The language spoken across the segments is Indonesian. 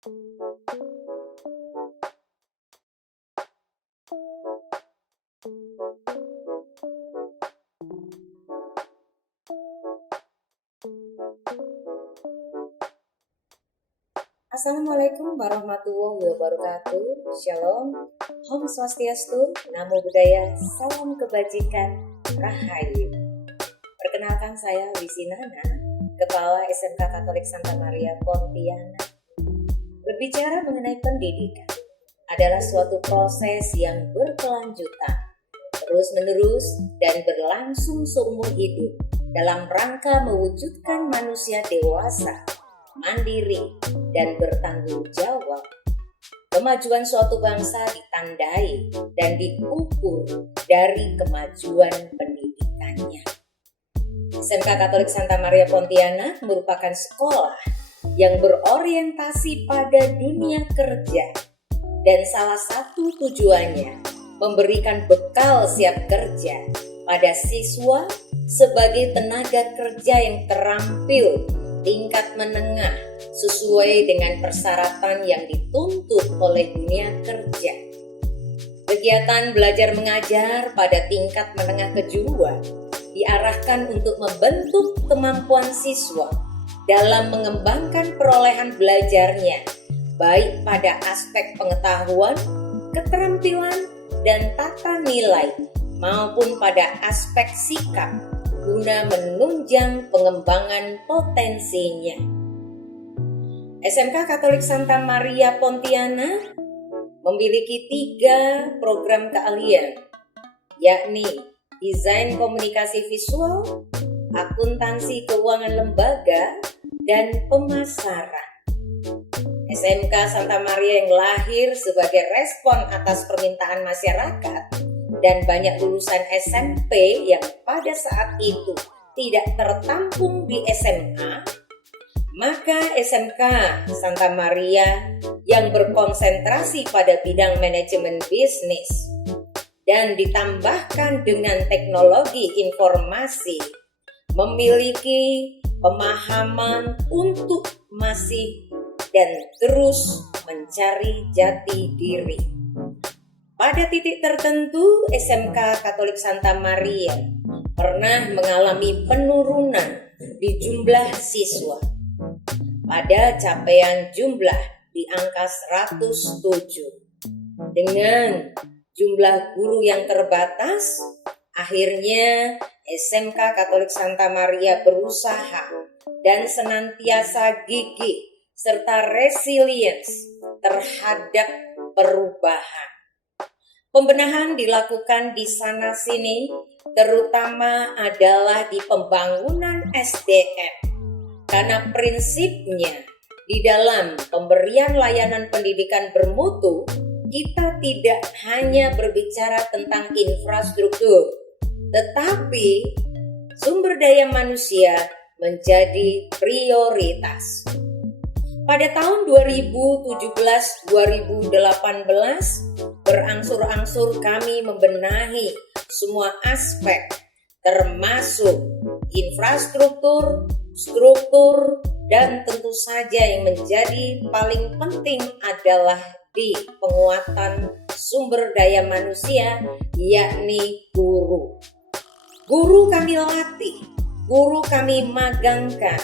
Assalamualaikum warahmatullahi wabarakatuh. Shalom, Om Swastiastu, Namo Buddhaya, Salam Kebajikan, Rahayu. Perkenalkan saya Wisi Nana, Kepala SMK Katolik Santa Maria Pontianak. Berbicara mengenai pendidikan adalah suatu proses yang berkelanjutan, terus-menerus dan berlangsung seumur hidup dalam rangka mewujudkan manusia dewasa, mandiri, dan bertanggung jawab. Kemajuan suatu bangsa ditandai dan diukur dari kemajuan pendidikannya. SMK Katolik Santa Maria Pontianak merupakan sekolah yang berorientasi pada dunia kerja, dan salah satu tujuannya memberikan bekal siap kerja pada siswa sebagai tenaga kerja yang terampil tingkat menengah sesuai dengan persyaratan yang dituntut oleh dunia kerja. Kegiatan belajar mengajar pada tingkat menengah kedua diarahkan untuk membentuk kemampuan siswa dalam mengembangkan perolehan belajarnya, baik pada aspek pengetahuan, keterampilan, dan tata nilai, maupun pada aspek sikap, guna menunjang pengembangan potensinya. SMK Katolik Santa Maria Pontianak memiliki 3 program keahlian, yakni desain komunikasi visual, akuntansi keuangan lembaga, dan pemasaran. SMK Santa Maria yang lahir sebagai respon atas permintaan masyarakat dan banyak lulusan SMP yang pada saat itu tidak tertampung di SMA, maka SMK Santa Maria yang berkonsentrasi pada bidang manajemen bisnis dan ditambahkan dengan teknologi informasi memiliki pemahaman untuk masih dan terus mencari jati diri. Pada titik tertentu, SMK Katolik Santa Maria pernah mengalami penurunan di jumlah siswa. Pada capaian jumlah di angka 107. Dengan jumlah guru yang terbatas, akhirnya SMK Katolik Santa Maria berusaha dan senantiasa gigih serta resilience terhadap perubahan. Pembenahan dilakukan di sana-sini, terutama adalah di pembangunan SDM. Karena prinsipnya di dalam pemberian layanan pendidikan bermutu, kita tidak hanya berbicara tentang infrastruktur, tetapi sumber daya manusia menjadi prioritas. Pada tahun 2017-2018, berangsur-angsur kami membenahi semua aspek, termasuk infrastruktur, struktur, dan tentu saja yang menjadi paling penting adalah di penguatan sumber daya manusia, yakni guru. Guru kami latih, guru kami magangkan,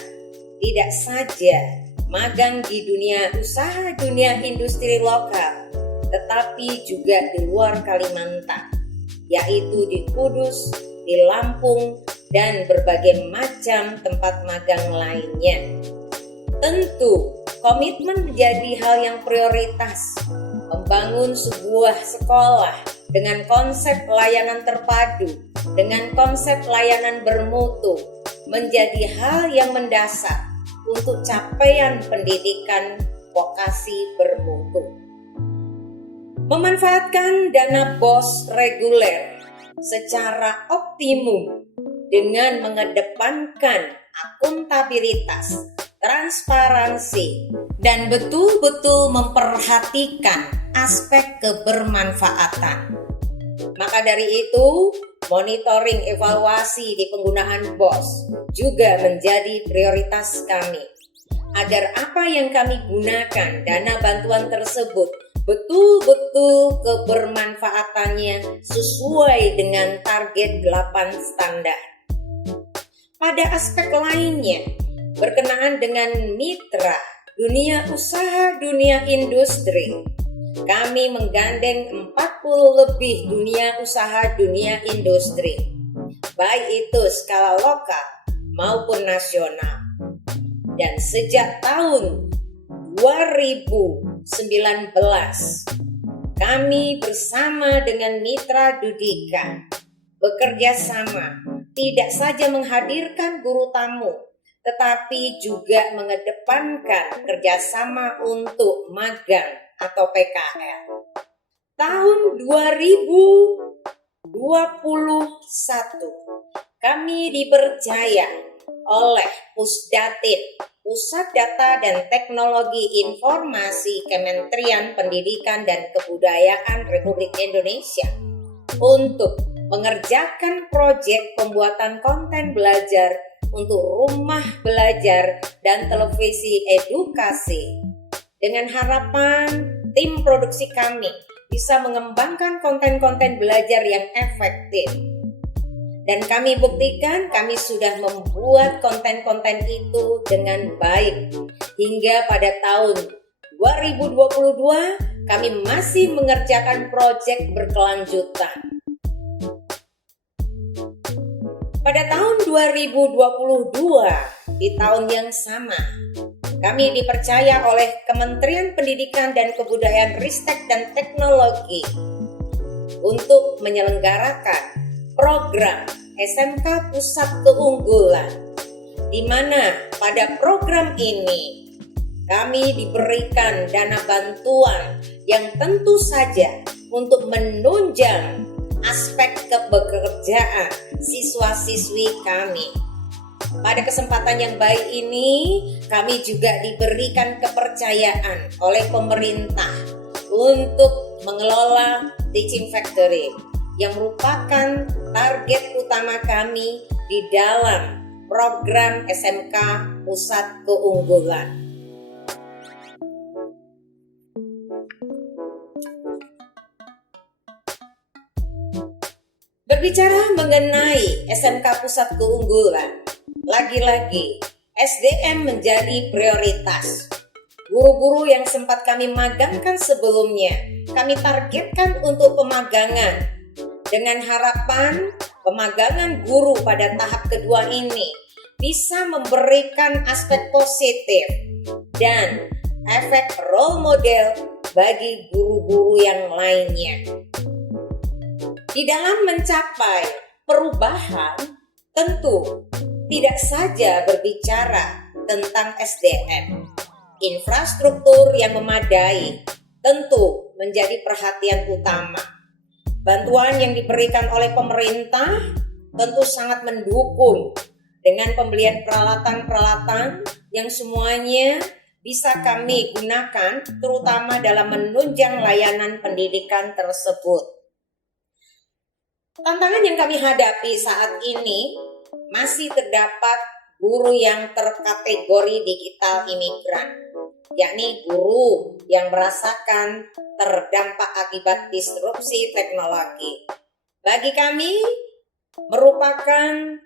tidak saja magang di dunia usaha, dunia industri lokal, tetapi juga di luar Kalimantan, yaitu di Kudus, di Lampung, dan berbagai macam tempat magang lainnya. Tentu, komitmen menjadi hal yang prioritas. Membangun sebuah sekolah dengan konsep layanan terpadu, dengan konsep layanan bermutu, menjadi hal yang mendasar untuk capaian pendidikan vokasi bermutu. Memanfaatkan dana BOS reguler secara optimum dengan mengedepankan akuntabilitas, transparansi, dan betul-betul memperhatikan aspek kebermanfaatan. Maka dari itu, monitoring evaluasi di penggunaan BOS juga menjadi prioritas kami. agar apa yang kami gunakan dana bantuan tersebut betul-betul kebermanfaatannya sesuai dengan target 8 standar. Pada aspek lainnya, berkenaan dengan mitra, dunia usaha, dunia industri, kami menggandeng 40 lebih dunia usaha, dunia industri, baik itu skala lokal maupun nasional. Dan sejak tahun 2019, kami bersama dengan Mitra Dudika bekerja sama, tidak saja menghadirkan guru tamu, tetapi juga mengedepankan kerjasama untuk magang atau PKL. Tahun 2021, kami dipercaya oleh Pusdatin, Pusat Data dan Teknologi Informasi Kementerian Pendidikan dan Kebudayaan Republik Indonesia untuk mengerjakan proyek pembuatan konten belajar untuk rumah belajar dan televisi edukasi, dengan harapan tim produksi kami bisa mengembangkan konten-konten belajar yang efektif. Dan kami buktikan kami sudah membuat konten-konten itu dengan baik. Hingga pada tahun 2022 kami masih mengerjakan proyek berkelanjutan. Pada tahun 2022, di tahun yang sama, kami dipercaya oleh Kementerian Pendidikan dan Kebudayaan Ristek dan Teknologi untuk menyelenggarakan program SMK Pusat Keunggulan, di mana pada program ini kami diberikan dana bantuan yang tentu saja untuk menunjang aspek kebekerjaan siswa-siswi kami. Pada kesempatan yang baik ini, kami juga diberikan kepercayaan oleh pemerintah untuk mengelola Teaching Factory, yang merupakan target utama kami di dalam program SMK Pusat Keunggulan. Berbicara mengenai SMK Pusat Keunggulan, lagi-lagi SDM menjadi prioritas. Guru-guru yang sempat kami magangkan sebelumnya, kami targetkan untuk pemagangan, dengan harapan pemagangan guru pada tahap kedua ini bisa memberikan aspek positif dan efek role model bagi guru-guru yang lainnya. Di dalam mencapai perubahan, tentu tidak saja berbicara tentang SDM. Infrastruktur yang memadai tentu menjadi perhatian utama. Bantuan yang diberikan oleh pemerintah tentu sangat mendukung dengan pembelian peralatan-peralatan yang semuanya bisa kami gunakan terutama dalam menunjang layanan pendidikan tersebut. Tantangan yang kami hadapi saat ini masih terdapat guru yang terkategori digital imigran, yakni guru yang merasakan terdampak akibat disrupsi teknologi. Bagi kami, merupakan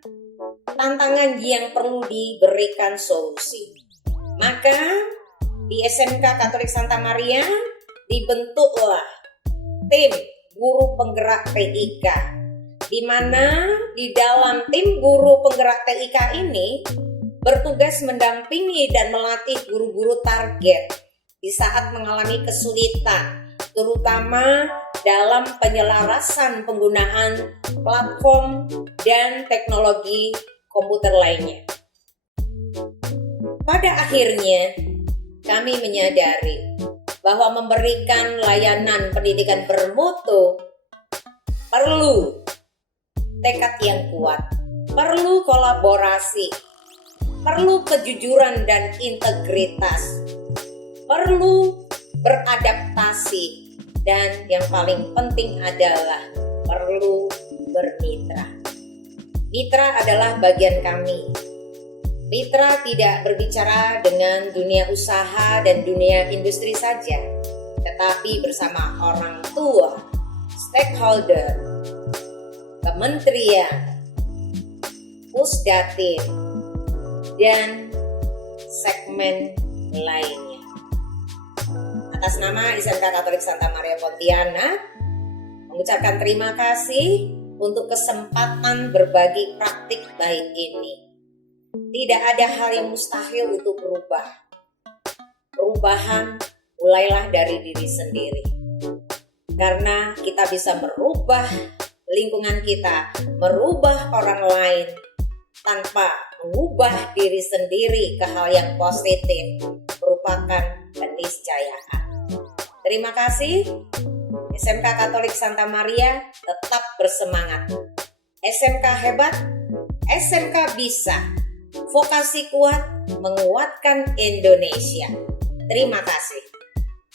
tantangan yang perlu diberikan solusi. Maka, di SMK Katolik Santa Maria dibentuklah tim guru penggerak TIK, di mana di dalam tim guru penggerak TIK ini bertugas mendampingi dan melatih guru-guru target di saat mengalami kesulitan, terutama dalam penyelarasan penggunaan platform dan teknologi komputer lainnya. Pada akhirnya, kami menyadari bahwa memberikan layanan pendidikan bermutu perlu tekad yang kuat, perlu kolaborasi, perlu kejujuran dan integritas, perlu beradaptasi, dan yang paling penting adalah perlu bermitra. Mitra adalah bagian kami. Mitra tidak berbicara dengan dunia usaha dan dunia industri saja, tetapi bersama orang tua, stakeholder, kementerian, pusdatin, dan segmen lainnya. Atas nama SMK Katolik Santa Maria Pontianak, mengucapkan terima kasih untuk kesempatan berbagi praktik baik ini. Tidak ada hal yang mustahil untuk berubah. Perubahan mulailah dari diri sendiri. Karena kita bisa merubah lingkungan kita, merubah orang lain tanpa mengubah diri sendiri ke hal yang positif merupakan keniscayaan. Terima kasih. SMK Katolik Santa Maria tetap bersemangat. SMK hebat, SMK bisa. Vokasi kuat menguatkan Indonesia. Terima kasih.